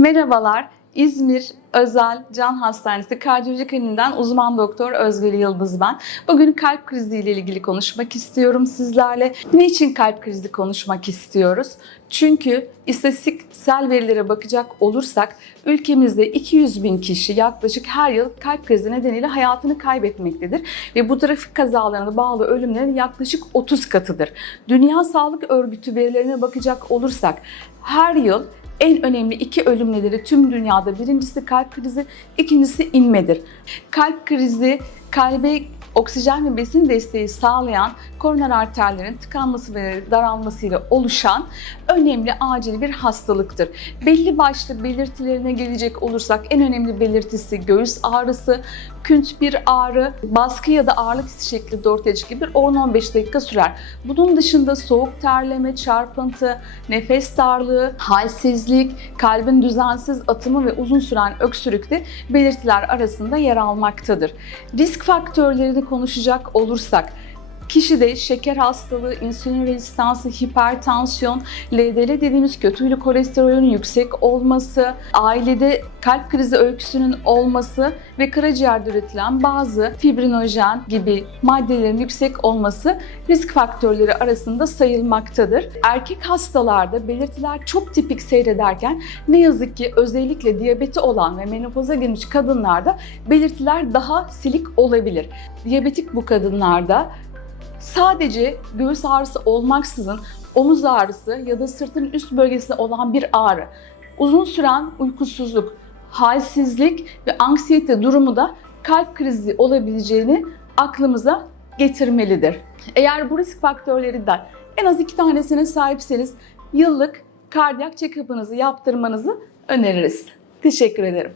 Merhabalar. İzmir Özel Can Hastanesi Kardiyoloji Kliniğinden uzman doktor Özgül Yıldız ben. Bugün kalp krizi ile ilgili konuşmak istiyorum sizlerle. Niçin kalp krizi konuşmak istiyoruz? Çünkü istatistiksel verilere bakacak olursak ülkemizde 200 bin kişi yaklaşık her yıl kalp krizi nedeniyle hayatını kaybetmektedir. Ve bu trafik kazalarına bağlı ölümlerin yaklaşık 30 katıdır. Dünya Sağlık Örgütü verilerine bakacak olursak her yıl en önemli iki ölüm nedeni tüm dünyada birincisi kalp krizi, ikincisi inmedir. Kalp krizi kalbe oksijen ve besin desteği sağlayan koroner arterlerin tıkanması ve daralmasıyla oluşan önemli acil bir hastalıktır. Belli başlı belirtilerine gelecek olursak en önemli belirtisi göğüs ağrısı, künt bir ağrı, baskı ya da ağırlık hissi şeklinde ortaya çıkabilir. 10-15 dakika sürer. Bunun dışında soğuk terleme, çarpıntı, nefes darlığı, halsizlik, kalbin düzensiz atımı ve uzun süren öksürük belirtiler arasında yer almaktadır. Risk faktörlerini konuşacak olursak Kişide şeker hastalığı, insülin rezistansı, hipertansiyon, LDL dediğimiz kötü huylu kolesterolün yüksek olması, ailede kalp krizi öyküsünün olması ve karaciğerde üretilen bazı fibrinojen gibi maddelerin yüksek olması risk faktörleri arasında sayılmaktadır. Erkek hastalarda belirtiler çok tipik seyrederken ne yazık ki özellikle diyabeti olan ve menopoza girmiş kadınlarda belirtiler daha silik olabilir. Diyabetik bu kadınlarda sadece göğüs ağrısı olmaksızın omuz ağrısı ya da sırtın üst bölgesinde olan bir ağrı, uzun süren uykusuzluk, halsizlik ve anksiyete durumu da kalp krizi olabileceğini aklımıza getirmelidir. Eğer bu risk faktörlerinden en az iki tanesine sahipseniz yıllık kardiyak check-up'ınızı yaptırmanızı öneririz. Teşekkür ederim.